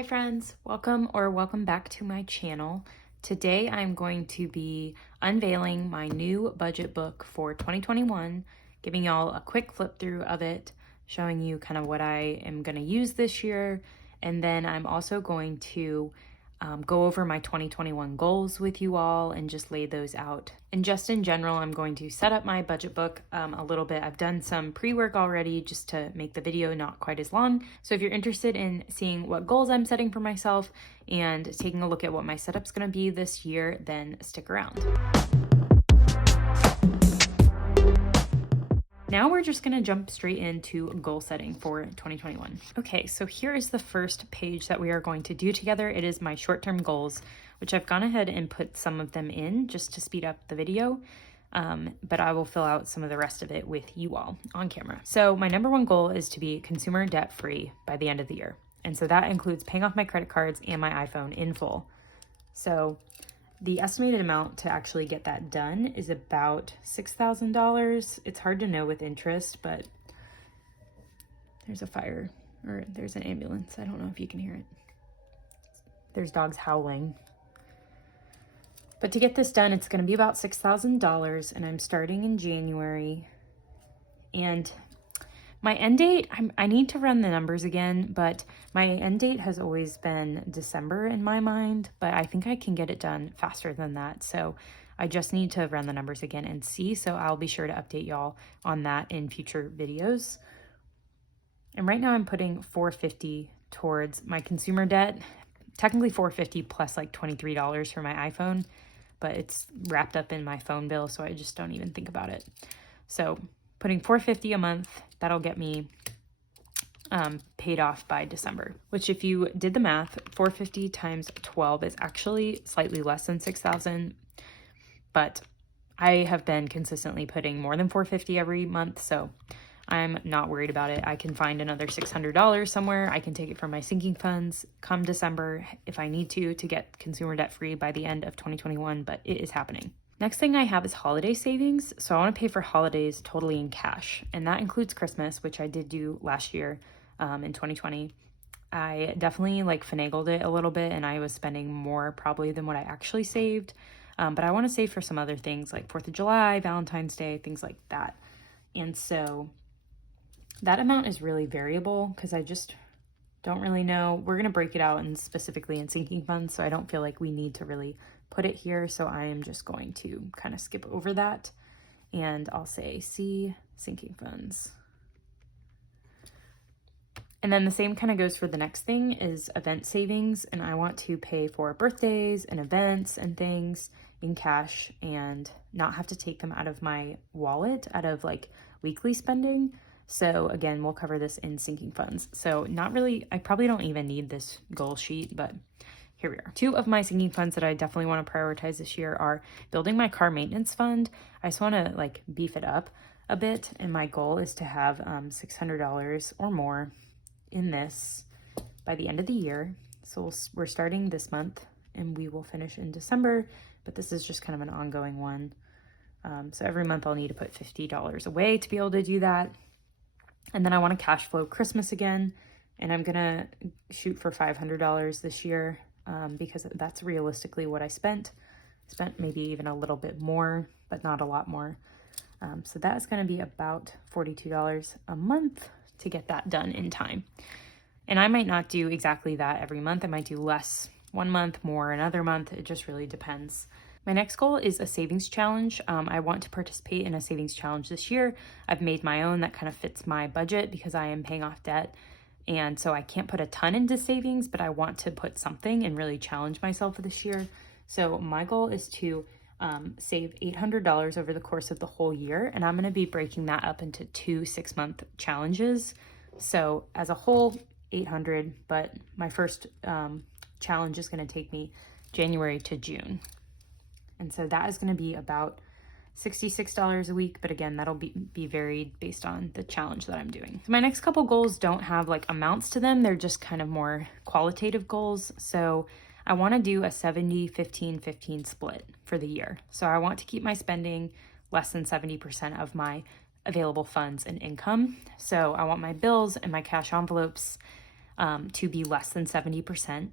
Hi friends, welcome back to my channel. Today I'm going to be unveiling my new budget book for 2021, giving y'all a quick flip through of it, showing you kind of what I am going to use this year, and then I'm also going to go over my 2021 goals with you all and just lay those out. And just in general, I'm going to set up my budget book a little bit. I've done some pre-work already just to make the video not quite as long. So if you're interested in seeing what goals I'm setting for myself and taking a look at what my setup's gonna be this year, then stick around. Now we're just gonna jump straight into goal setting for 2021. Okay, so here is the first page that we are going to do together. It is my short-term goals, which I've gone ahead and put some of them in just to speed up the video, but I will fill out some of the rest of it with you all on camera. So my number one goal is to be consumer debt-free by the end of the year. And so that includes paying off my credit cards and my iPhone in full. So the estimated amount to actually get that done is about $6,000. It's hard to know with interest, but there's a fire, or there's an ambulance. I don't know if you can hear it. There's dogs howling. But to get this done, it's going to be about $6,000, and I'm starting in January. And my end date, I need to run the numbers again, but my end date has always been December in my mind, but I think I can get it done faster than that. So I just need to run the numbers again and see. So I'll be sure to update y'all on that in future videos. And right now I'm putting $450 towards my consumer debt, technically $450 plus like $23 for my iPhone, but it's wrapped up in my phone bill, so I just don't even think about it. So putting $450 a month, that'll get me paid off by December, which if you did the math, $450 times 12 is actually slightly less than 6,000, but I have been consistently putting more than $450 every month, so I'm not worried about it. I can find another $600 somewhere. I can take it from my sinking funds come December if I need to get consumer debt free by the end of 2021, but it is happening. Next thing I have is holiday savings. So I want to pay for holidays totally in cash. And that includes Christmas, which I did do last year in 2020. I definitely finagled it a little bit and I was spending more probably than what I actually saved. But I want to save for some other things like 4th of July, Valentine's Day, things like that. And so that amount is really variable because I just don't really know. We're going to break it out and specifically in sinking funds, so I don't feel like we need to really put it here. So I am just going to kind of skip over that and I'll say see sinking funds. And then the same kind of goes for the next thing is event savings. And I want to pay for birthdays and events and things in cash and not have to take them out of my wallet, out of weekly spending. So again, we'll cover this in sinking funds. So not really, I probably don't even need this goal sheet, but here we are. Two of my sinking funds that I definitely want to prioritize this year are building my car maintenance fund. I just want to beef it up a bit. And my goal is to have $600 or more in this by the end of the year. So we're starting this month and we will finish in December, but this is just kind of an ongoing one. So every month I'll need to put $50 away to be able to do that. And then I want to cash flow Christmas again, and I'm gonna shoot for $500 this year because that's realistically what I spent. Spent maybe even a little bit more, but not a lot more. So that is gonna be about $42 a month to get that done in time. And I might not do exactly that every month. I might do less one month, more another month. It just really depends. My next goal is a savings challenge. I want to participate in a savings challenge this year. I've made my own that kind of fits my budget because I am paying off debt. And so I can't put a ton into savings, but I want to put something and really challenge myself this year. So my goal is to save $800 over the course of the whole year. And I'm going to be breaking that up into 2 6-month challenges. So as a whole, 800, but my first challenge is going to take me January to June. And so that is going to be about $66 a week. But again, that'll be varied based on the challenge that I'm doing. My next couple goals don't have amounts to them. They're just kind of more qualitative goals. So I want to do a 70-15-15 split for the year. So I want to keep my spending less than 70% of my available funds and income. So I want my bills and my cash envelopes to be less than 70%.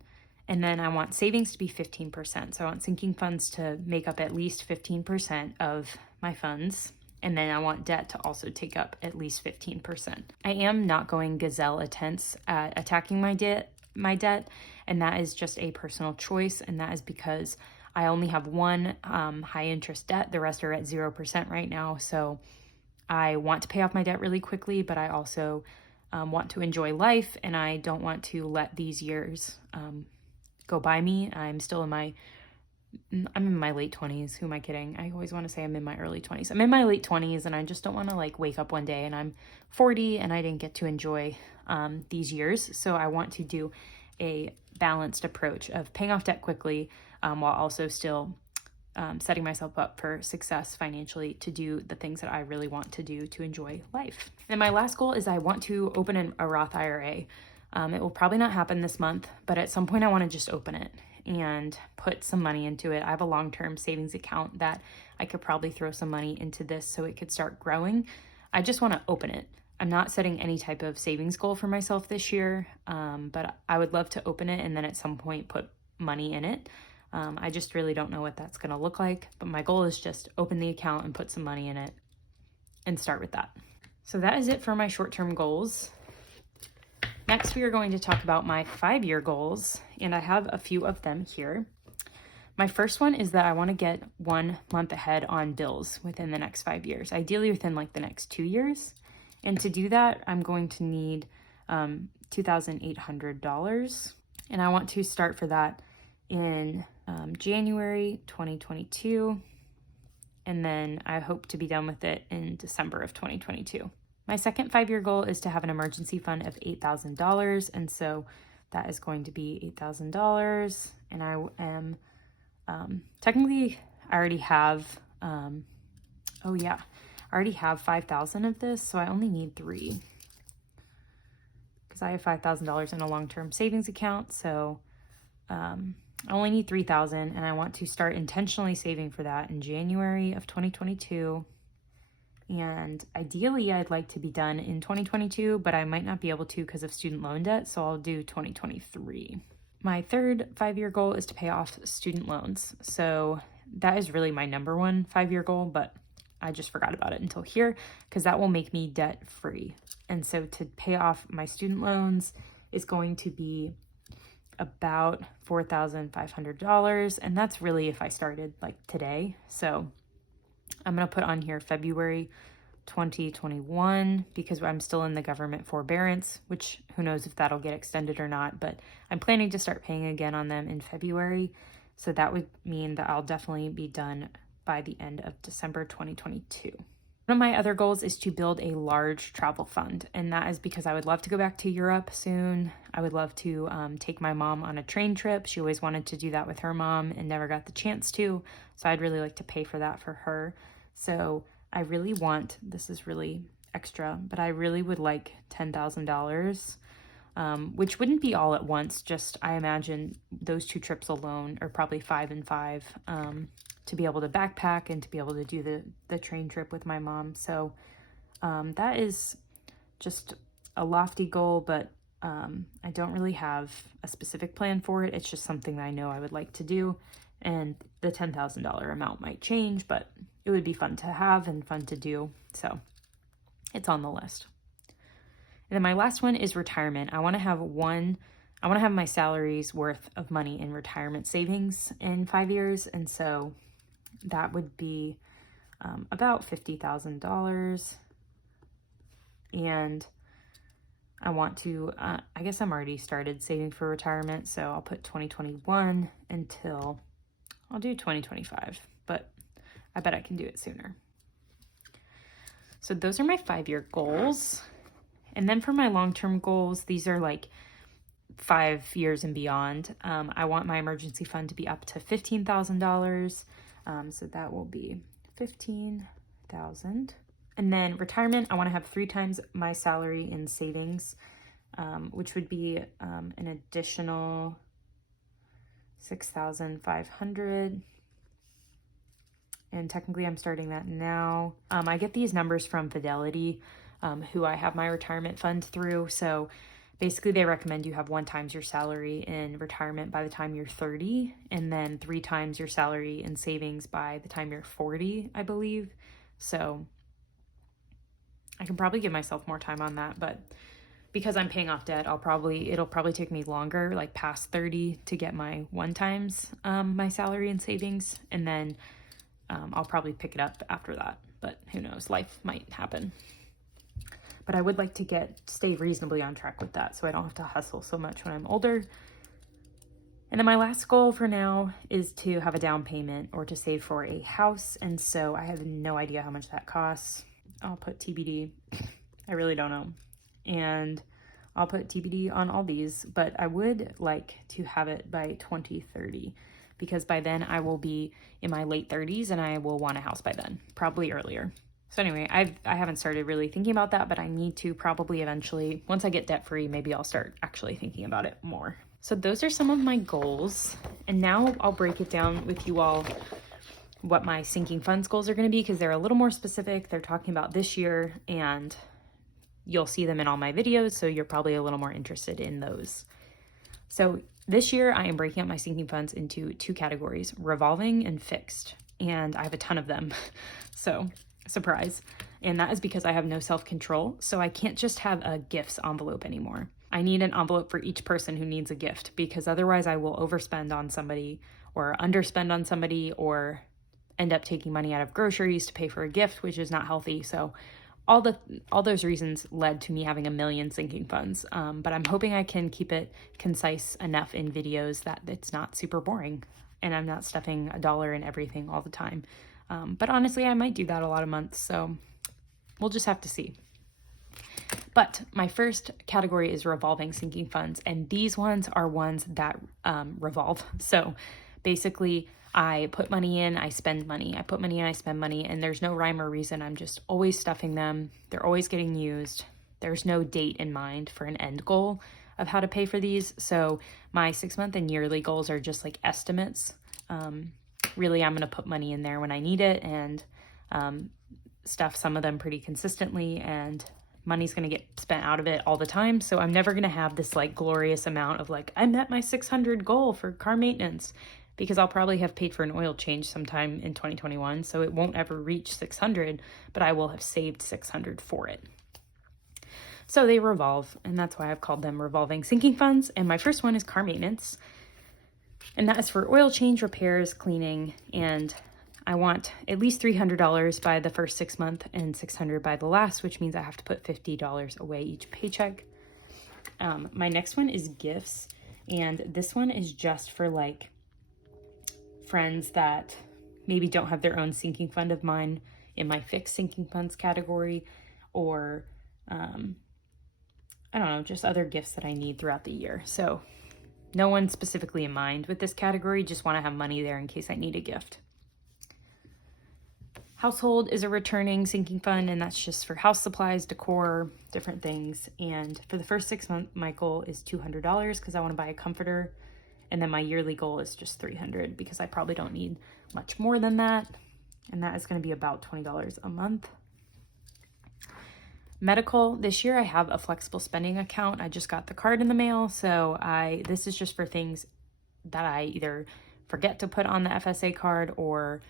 And then I want savings to be 15%. So I want sinking funds to make up at least 15% of my funds. And then I want debt to also take up at least 15%. I am not going gazelle intense at attacking my debt, and that is just a personal choice. And that is because I only have one high interest debt. The rest are at 0% right now. So I want to pay off my debt really quickly, but I also want to enjoy life, and I don't want to let these years go by me. I'm in my late 20s. Who am I kidding? I always want to say I'm in my early 20s. I'm in my late 20s, and I just don't want to like wake up one day and I'm 40 and I didn't get to enjoy these years. So I want to do a balanced approach of paying off debt quickly while also still setting myself up for success financially to do the things that I really want to do to enjoy life. And my last goal is I want to open a Roth IRA. It will probably not happen this month, but at some point I want to just open it and put some money into it. I have a long-term savings account that I could probably throw some money into this so it could start growing. I just want to open it. I'm not setting any type of savings goal for myself this year, but I would love to open it and then at some point put money in it. I just really don't know what that's going to look like, but my goal is just open the account and put some money in it and start with that. So that is it for my short-term goals. Next, we are going to talk about my 5-year goals, and I have a few of them here. My first one is that I want to get 1 month ahead on bills within the next 5 years, ideally within like the next 2 years. And to do that, I'm going to need $2,800, and I want to start for that in January 2022, and then I hope to be done with it in December of 2022. My second 5-year goal is to have an emergency fund of $8,000, and so that is going to be $8,000, and I am technically I already have I already have 5,000 of this, so I only need 3 because I have $5,000 in a long-term savings account, so I only need 3,000, and I want to start intentionally saving for that in January of 2022. And ideally, I'd like to be done in 2022, but I might not be able to because of student loan debt, so I'll do 2023. My third 5-year goal is to pay off student loans. So that is really my number one 5-year goal, but I just forgot about it until here because that will make me debt free. And so to pay off my student loans is going to be about $4,500, and that's really if I started like today. So I'm going to put on here February 2021 because I'm still in the government forbearance, which who knows if that'll get extended or not, but I'm planning to start paying again on them in February. So that would mean that I'll definitely be done by the end of December 2022. One of my other goals is to build a large travel fund, and that is because I would love to go back to Europe soon. I would love to take my mom on a train trip. She always wanted to do that with her mom and never got the chance to, so I'd really like to pay for that for her. So I really want, this is really extra, but I really would like $10,000, which wouldn't be all at once, just I imagine those 2 trips alone are probably 5 and 5, to be able to backpack and to be able to do the train trip with my mom. So that is just a lofty goal, but I don't really have a specific plan for it. It's just something that I know I would like to do, and the $10,000 amount might change, but it would be fun to have and fun to do. So it's on the list. And then my last one is retirement. I want to have my salary's worth of money in retirement savings in 5 years. And so that would be about $50,000. And I want to, I guess I'm already started saving for retirement. So I'll put 2021 until I'll do 2025, but I bet I can do it sooner. So those are my 5-year goals. And then for my long-term goals, these are like 5 years and beyond. I want my emergency fund to be up to $15,000. So that will be 15,000. And then retirement, I want to have 3 times my salary in savings, which would be an additional 6,500. And technically I'm starting that now. I get these numbers from Fidelity, who I have my retirement fund through. So Basically, they recommend you have 1 times your salary in retirement by the time you're 30, and then 3 times your salary in savings by the time you're 40, I believe. So I can probably give myself more time on that, but because I'm paying off debt, it'll probably take me longer, like past 30, to get my 1 times my salary in savings, and then I'll probably pick it up after that. But who knows? Life might happen. But I would like to stay reasonably on track with that, so I don't have to hustle so much when I'm older. And then my last goal for now is to have a down payment or to save for a house. And so I have no idea how much that costs. I'll put TBD. I really don't know. And I'll put TBD on all these, but I would like to have it by 2030, because by then I will be in my late 30s and I will want a house by then, probably earlier. So anyway, I haven't started really thinking about that, but I need to probably eventually, once I get debt free, maybe I'll start actually thinking about it more. So those are some of my goals. And now I'll break it down with you all what my sinking funds goals are going to be, because they're a little more specific. They're talking about this year, and you'll see them in all my videos, so you're probably a little more interested in those. So this year I am breaking up my sinking funds into 2 categories, revolving and fixed. And I have a ton of them. So surprise. And that is because I have no self-control. So I can't just have a gifts envelope anymore. I need an envelope for each person who needs a gift, because otherwise I will overspend on somebody or underspend on somebody or end up taking money out of groceries to pay for a gift, which is not healthy. So all those reasons led to me having 1 million sinking funds. But I'm hoping I can keep it concise enough in videos that it's not super boring and I'm not stuffing $1 in everything all the time. But honestly, I might do that a lot of months, so we'll just have to see. But my first category is revolving sinking funds, and these ones are ones that revolve. So basically, I put money in, I spend money. I put money in, I spend money, and there's no rhyme or reason. I'm just always stuffing them. They're always getting used. There's no date in mind for an end goal of how to pay for these. So my 6-month and yearly goals are just like estimates. Really, I'm going to put money in there when I need it and stuff some of them pretty consistently, and money's going to get spent out of it all the time. So I'm never going to have this like glorious amount of like, I met my 600 goal for car maintenance, because I'll probably have paid for an oil change sometime in 2021. So it won't ever reach 600, but I will have saved 600 for it. So they revolve, and that's why I've called them revolving sinking funds. And my first one is car maintenance. And that is for oil change, repairs, cleaning, and I want at least $300 by the first 6 months and $600 by the last, which means I have to put $50 away each paycheck. My next one is gifts, and this one is just for like friends that maybe don't have their own sinking fund of mine in my fixed sinking funds category, or I don't know, just other gifts that I need throughout the year. So no one specifically in mind with this category, just want to have money there in case I need a gift. Household is a returning sinking fund, and that's just for house supplies, decor, different things. And for the first 6 months, my goal is $200 because I want to buy a comforter. And then my yearly goal is just $300 because I probably don't need much more than that. And that is going to be about $20 a month. Medical, this year I have a flexible spending account. I just got the card in the mail. So this is just for things that I either forget to put on the FSA card or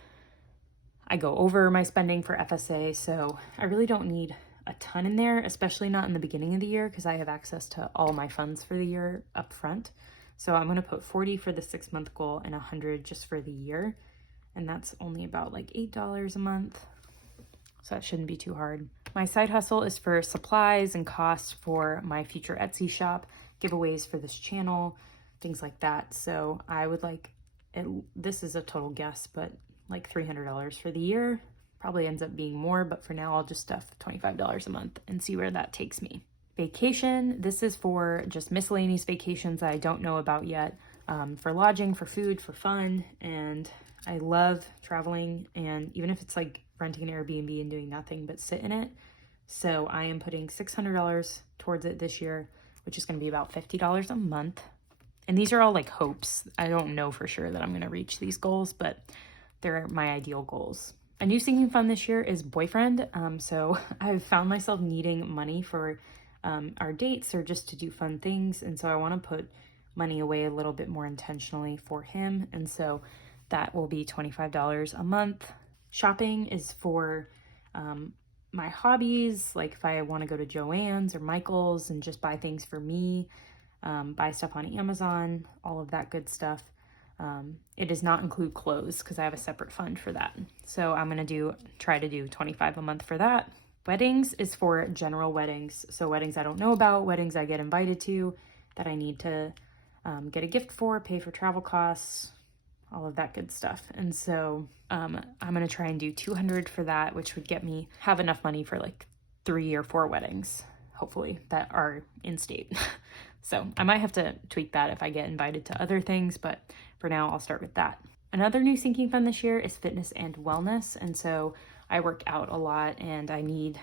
I go over my spending for FSA. So I really don't need a ton in there, especially not in the beginning of the year because I have access to all my funds for the year up front. So I'm going to put 40 for the 6 month goal and 100 just for the year. And that's only about like $8 a month. So that shouldn't be too hard. My side hustle is for supplies and costs for my future Etsy shop, giveaways for this channel, things like that. So I would like, this is a total guess, but like $300 for the year. Probably ends up being more, but for now I'll just stuff $25 a month and see where that takes me. Vacation, this is for just miscellaneous vacations that I don't know about yet, for lodging, for food, for fun, and I love traveling, and even if it's like renting an Airbnb and doing nothing but sit in it. So I am putting $600 towards it this year, which is going to be about $50 a month. And these are all like hopes. I don't know for sure that I'm going to reach these goals, but they're my ideal goals. A new sinking fund this year is boyfriend. So I've found myself needing money for our dates or just to do fun things. And so I want to put money away a little bit more intentionally for him. And so that will be $25 a month. Shopping is for my hobbies, like if I want to go to Joann's or Michael's and just buy things for me, buy stuff on Amazon, all of that good stuff. It does not include clothes because I have a separate fund for that. So I'm going to try to do $25 a month for that. Weddings is for general weddings. So weddings I don't know about, weddings I get invited to that I need to get a gift for, pay for travel costs, all of that good stuff. And so I'm going to try and do $200 for that, which would get me have enough money for like 3 or 4 weddings, hopefully, that are in state. So I might have to tweak that if I get invited to other things, but for now I'll start with that. Another new sinking fund this year is fitness and wellness. And so I work out a lot and I need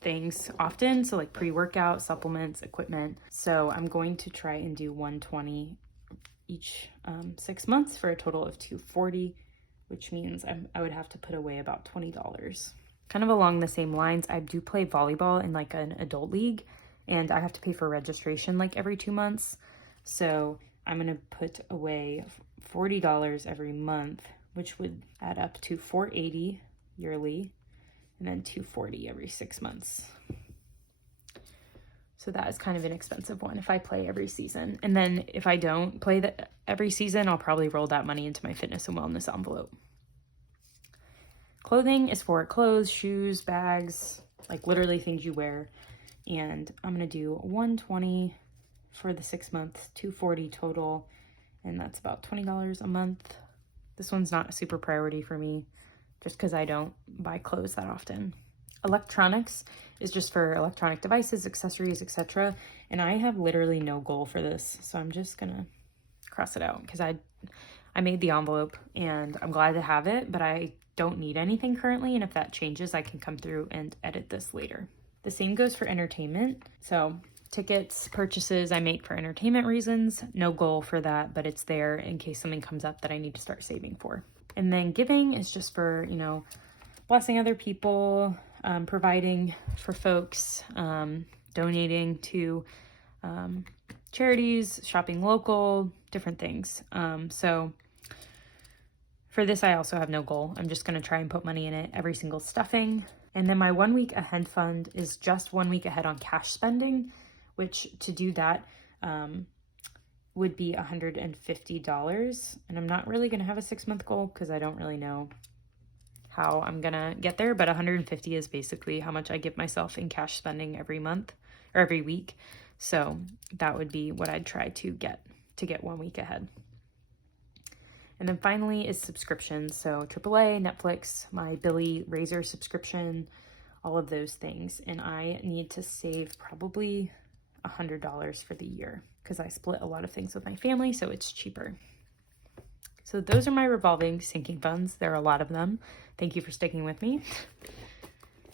things often. So like pre-workout, supplements, equipment. So I'm going to try and do $120 each 6 months for a total of $240, which means I would have to put away about $20. Kind of along the same lines, I do play volleyball in like an adult league, and I have to pay for registration like every 2 months. So I'm going to put away $40 every month, which would add up to $480 yearly, and then $240 every 6 months. So that is kind of an expensive one if I play every season. And then if I don't play every season, I'll probably roll that money into my fitness and wellness envelope. Clothing is for clothes, shoes, bags, like literally things you wear. And I'm going to do $120 for the 6 months, $240 total. And that's about $20 a month. This one's not a super priority for me just because I don't buy clothes that often. Electronics is just for electronic devices, accessories, etc. And I have literally no goal for this. So I'm just going to cross it out because I made the envelope and I'm glad to have it, but I don't need anything currently. And if that changes, I can come through and edit this later. The same goes for entertainment. So tickets, purchases I make for entertainment reasons, no goal for that, but it's there in case something comes up that I need to start saving for. And then giving is just for, blessing other people, providing for folks, donating to charities, shopping local, different things. So for this, I also have no goal. I'm just going to try and put money in it every single stuffing. And then my 1 week ahead fund is just 1 week ahead on cash spending, which to do that would be $150. And I'm not really going to have a 6 month goal because I don't really know how I'm going to get there. But 150 is basically how much I give myself in cash spending every month or every week. So that would be what I'd try to get 1 week ahead. And then finally is subscriptions. So AAA, Netflix, my Billy Razor subscription, all of those things. And I need to save probably $100 for the year because I split a lot of things with my family, so it's cheaper. So those are my revolving sinking funds. There are a lot of them. Thank you for sticking with me.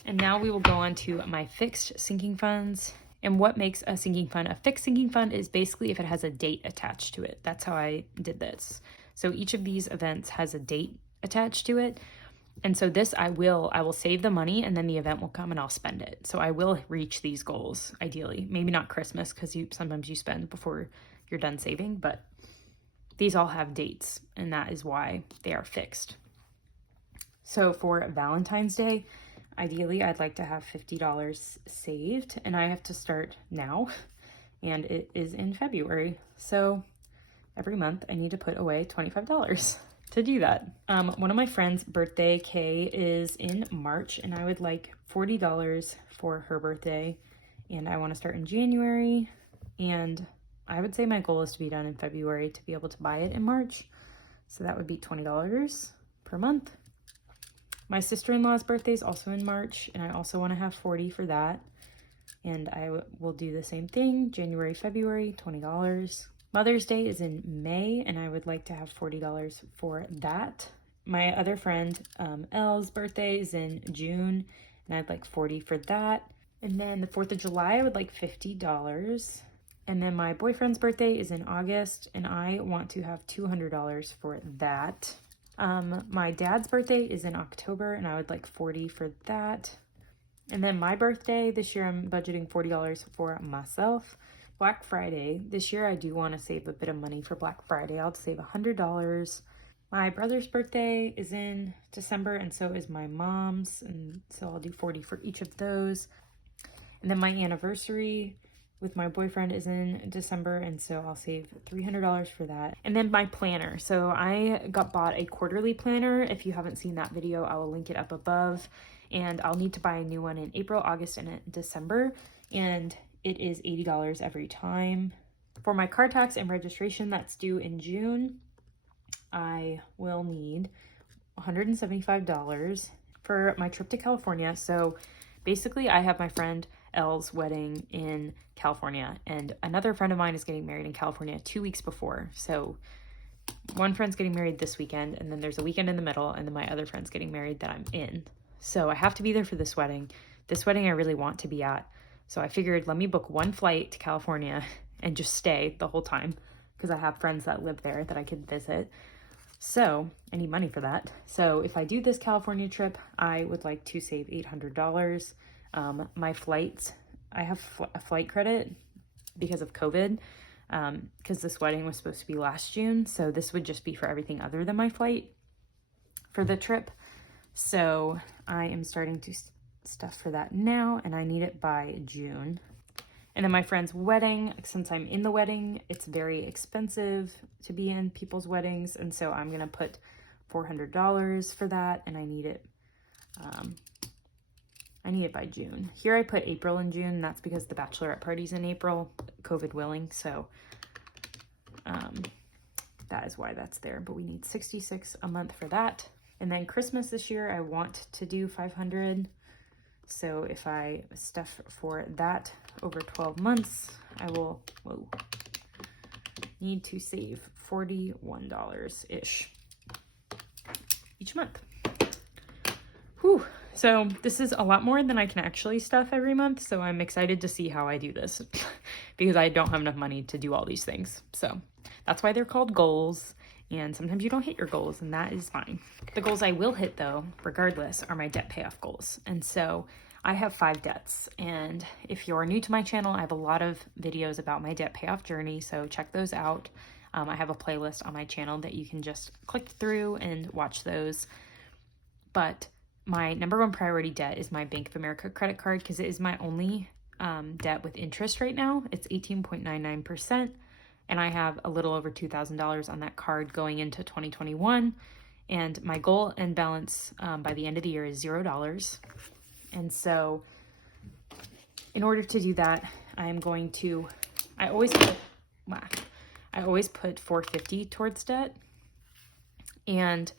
And now we will go on to my fixed sinking funds. And what makes a sinking fund a fixed sinking fund is basically if it has a date attached to it. That's how I did this. So each of these events has a date attached to it. And so this I will save the money and then the event will come and I'll spend it. So I will reach these goals ideally. Maybe not Christmas because sometimes you spend before you're done saving, but these all have dates and that is why they are fixed. So for Valentine's Day, ideally I'd like to have $50 saved and I have to start now and it is in February. So every month I need to put away $25 to do that. One of my friends' birthday, Kay, is in March and I would like $40 for her birthday and I want to start in January and I would say my goal is to be done in February to be able to buy it in March. So that would be $20 per month. My sister-in-law's birthday is also in March and I also want to have $40 for that. And I will do the same thing, January, February, $20. Mother's Day is in May, and I would like to have $40 for that. My other friend, Elle's birthday is in June, and I'd like $40 for that. And then the 4th of July, I would like $50. And then my boyfriend's birthday is in August, and I want to have $200 for that. My dad's birthday is in October, and I would like $40 for that. And then my birthday, this year I'm budgeting $40 for myself. Black Friday, this year I do want to save a bit of money for Black Friday. I'll save $100. My brother's birthday is in December, and so is my mom's, and so I'll do 40 for each of those. And then my anniversary with my boyfriend is in December, and so I'll save $300 for that. And then my planner. So I bought a quarterly planner. If you haven't seen that video, I will link it up above. And I'll need to buy a new one in April, August, and December. And it is $80 every time. For my car tax and registration that's due in June, I will need $175 for my trip to California. So basically I have my friend Elle's wedding in California, and another friend of mine is getting married in California 2 weeks before. So one friend's getting married this weekend, and then there's a weekend in the middle, and then my other friend's getting married that I'm in. So I have to be there for this wedding. This wedding I really want to be at. So I figured, let me book one flight to California and just stay the whole time, because I have friends that live there that I could visit. So I need money for that. So if I do this California trip, I would like to save $800. My flights, I have a flight credit because of COVID, because this wedding was supposed to be last June. So this would just be for everything other than my flight for the trip. So I am starting to stuff for that now, and I need it by June. And then my friend's wedding, since I'm in the wedding, it's very expensive to be in people's weddings. And so I'm going to put $400 for that, and I need it by June. Here I put April and June. That's because the bachelorette party's in April, COVID willing. So that is why that's there. But we need $66 a month for that. And then Christmas this year, I want to do $500. So if I stuff for that over 12 months, I will need to save $41-ish each month. Whew. So this is a lot more than I can actually stuff every month. So I'm excited to see how I do this because I don't have enough money to do all these things. So that's why they're called goals. And sometimes you don't hit your goals, and that is fine. The goals I will hit, though, regardless, are my debt payoff goals. And so I have 5 debts. And if you're new to my channel, I have a lot of videos about my debt payoff journey. So check those out. I have a playlist on my channel that you can just click through and watch those. But my number one priority debt is my Bank of America credit card, because it is my only debt with interest right now. It's 18.99%. And I have a little over $2,000 on that card going into 2021. And my goal and balance by the end of the year is $0. And so in order to do that, I always put $450 towards debt. And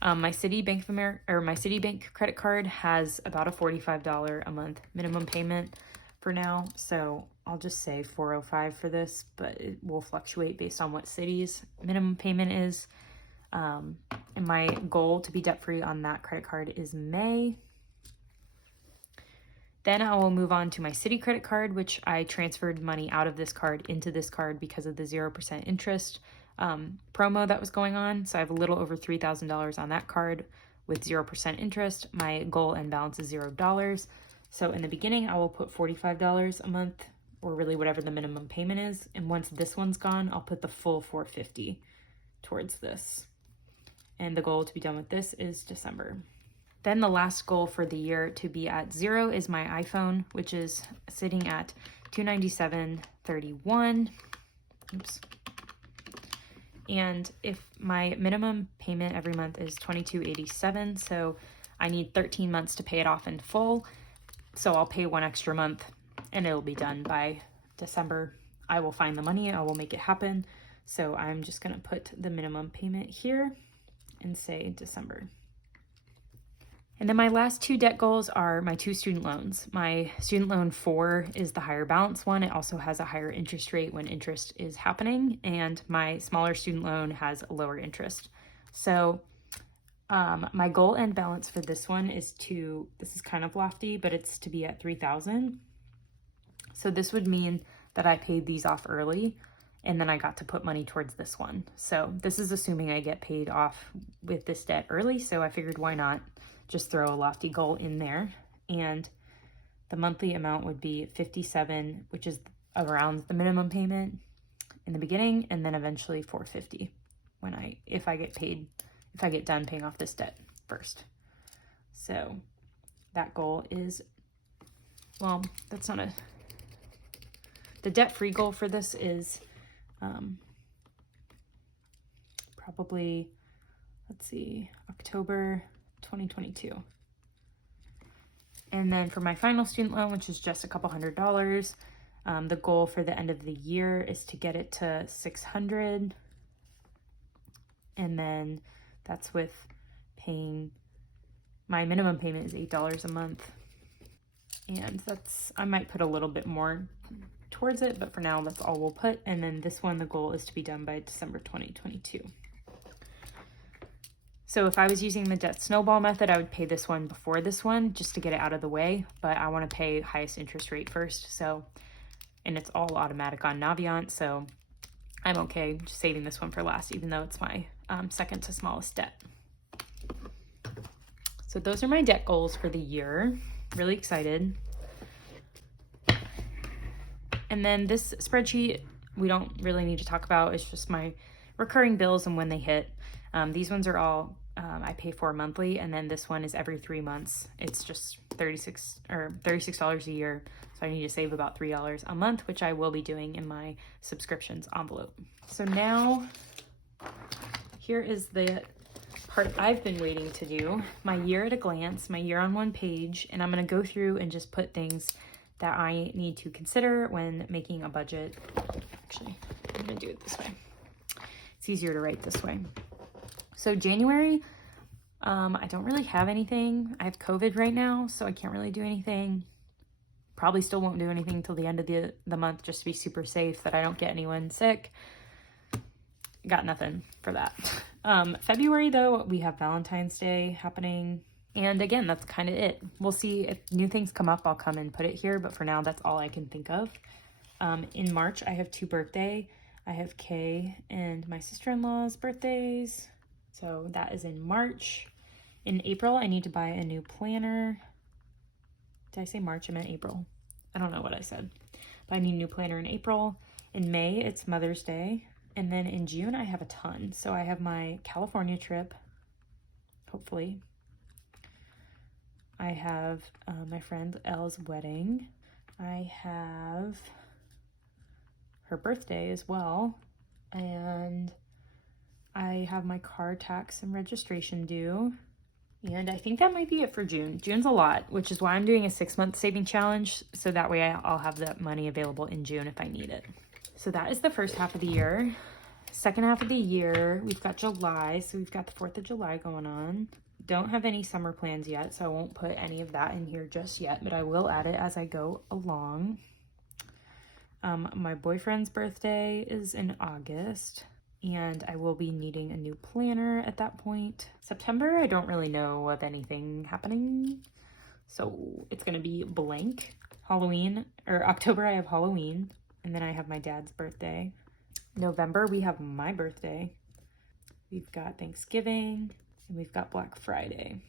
my Citibank credit card has about a $45 a month minimum payment for now. So I'll just say $405 for this, but it will fluctuate based on what city's minimum payment is. And my goal to be debt-free on that credit card is May. Then I will move on to my Citi credit card, which I transferred money out of this card into this card because of the 0% interest promo that was going on. So I have a little over $3,000 on that card with 0% interest. My goal and balance is $0. So in the beginning, I will put $45 a month, or really whatever the minimum payment is. And once this one's gone, I'll put the full $450 towards this. And the goal to be done with this is December. Then the last goal for the year to be at 0 is my iPhone, which is sitting at $297.31. Oops. And if my minimum payment every month is $22.87, so I need 13 months to pay it off in full. So I'll pay 1 extra month and it'll be done by December. I will find the money, I will make it happen. So I'm just gonna put the minimum payment here and say December. And then my last 2 debt goals are my 2 student loans. My student loan 4 is the higher balance one. It also has a higher interest rate when interest is happening. And my smaller student loan has a lower interest. So my goal and balance for this one is this is kind of lofty, but it's to be at $3,000. So this would mean that I paid these off early and then I got to put money towards this one. So this is assuming I get paid off with this debt early. So I figured why not just throw a lofty goal in there. And the monthly amount would be $57, which is around the minimum payment in the beginning, and then eventually $450 if I get done paying off this debt first. So that goal is, well, that's not the debt-free goal for this is probably, let's see, October 2022. And then for my final student loan, which is just a couple $100, the goal for the end of the year is to get it to $600. And then that's with paying, my minimum payment is $8 a month. And I might put a little bit more towards it, but for now, that's all we'll put. And then this one, the goal is to be done by December 2022. So if I was using the debt snowball method, I would pay this one before this one just to get it out of the way, but I want to pay highest interest rate first. So, and it's all automatic on Navient, so I'm okay just saving this one for last, even though it's my second to smallest debt. So those are my debt goals for the year. Really excited. And then this spreadsheet, we don't really need to talk about. It's just my recurring bills and when they hit. These ones are all I pay for monthly, and then this one is every 3 months. It's just $36 a year, so I need to save about $3 a month, which I will be doing in my subscriptions envelope. So now, here is the part I've been waiting to do, my year at a glance, my year on one page, and I'm going to go through and just put things that I need to consider when making a budget. Actually, I'm going to do it this way. It's easier to write this way. So January, I don't really have anything. I have COVID right now, so I can't really do anything. Probably still won't do anything till the end of the month just to be super safe that I don't get anyone sick. Got nothing for that. February, though, we have Valentine's Day happening. And again, that's kind of it. We'll see if new things come up, I'll come and put it here. But for now, that's all I can think of. In March, I have 2 birthdays. I have Kay and my sister-in-law's birthdays. So that is in March. In April, I need to buy a new planner. Did I say March? I meant April. I don't know what I said. But I need a new planner in April. In May, it's Mother's Day. And then in June, I have a ton. So I have my California trip, hopefully. I have my friend Elle's wedding. I have her birthday as well. And I have my car tax and registration due. And I think that might be it for June. June's a lot, which is why I'm doing a 6-month saving challenge. So that way I'll have that money available in June if I need it. So that is the first half of the year. Second half of the year, we've got July. So we've got the 4th of July going on. Don't have any summer plans yet, so I won't put any of that in here just yet, but I will add it as I go along. My boyfriend's birthday is in August, and I will be needing a new planner at that point. September, I don't really know of anything happening, so it's gonna be blank. Halloween, or October, I have Halloween, and then I have my dad's birthday. November, we have my birthday. We've got Thanksgiving, and we've got Black Friday.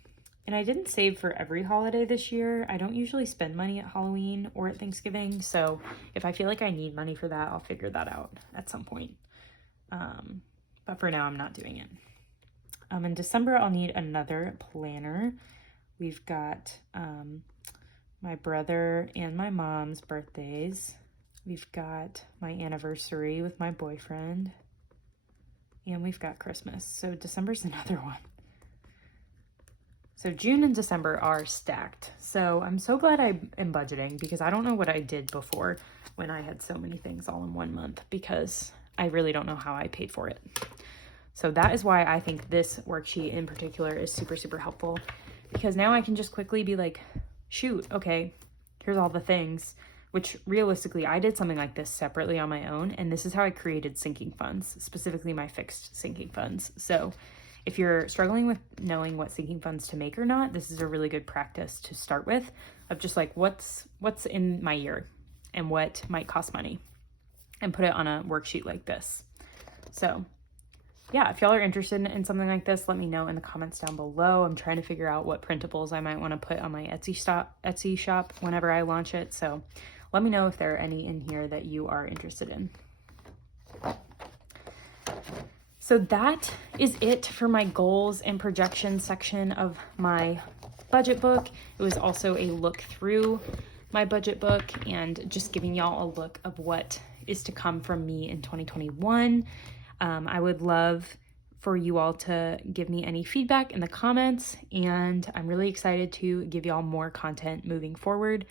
And I didn't save for every holiday this year. I don't usually spend money at Halloween or at Thanksgiving, so if I feel like I need money for that, I'll figure that out at some point. But for now, I'm not doing it. In December, I'll need another planner. We've got my brother and my mom's birthdays. We've got my anniversary with my boyfriend. And we've got Christmas. So December's another one. So June and December are stacked. So I'm so glad I am budgeting because I don't know what I did before when I had so many things all in one month because I really don't know how I paid for it. So that is why I think this worksheet in particular is super, super helpful because now I can just quickly be like, shoot, okay, here's all the things, which realistically I did something like this separately on my own. And this is how I created sinking funds, specifically my fixed sinking funds. So if you're struggling with knowing what sinking funds to make or not, this is a really good practice to start with of just like what's in my year and what might cost money and put it on a worksheet like this. So yeah, if y'all are interested in something like this, let me know in the comments down below. I'm trying to figure out what printables I might want to put on my Etsy shop whenever I launch it. So let me know if there are any in here that you are interested in. So that is it for my goals and projections section of my budget book. It was also a look through my budget book and just giving y'all a look of what is to come from me in 2021. I would love for you all to give me any feedback in the comments, and I'm really excited to give y'all more content moving forward.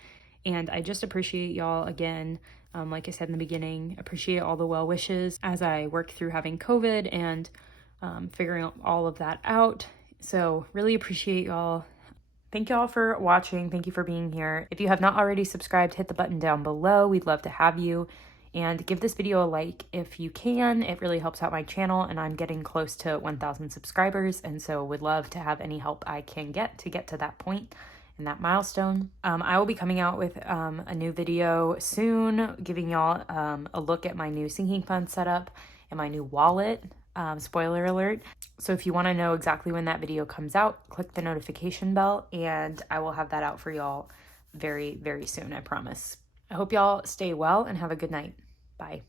And I just appreciate y'all again. Like I said in the beginning, appreciate all the well wishes as I work through having COVID and figuring all of that out. So really appreciate y'all. Thank y'all for watching. Thank you for being here. If you have not already subscribed, hit the button down below. We'd love to have you. And give this video a like if you can. It really helps out my channel, and I'm getting close to 1,000 subscribers, and so would love to have any help I can get to that point and that milestone. I will be coming out with a new video soon, giving y'all a look at my new sinking fund setup and my new wallet. Spoiler alert. So if you want to know exactly when that video comes out, click the notification bell, and I will have that out for y'all very, very soon, I promise. I hope y'all stay well and have a good night. Bye.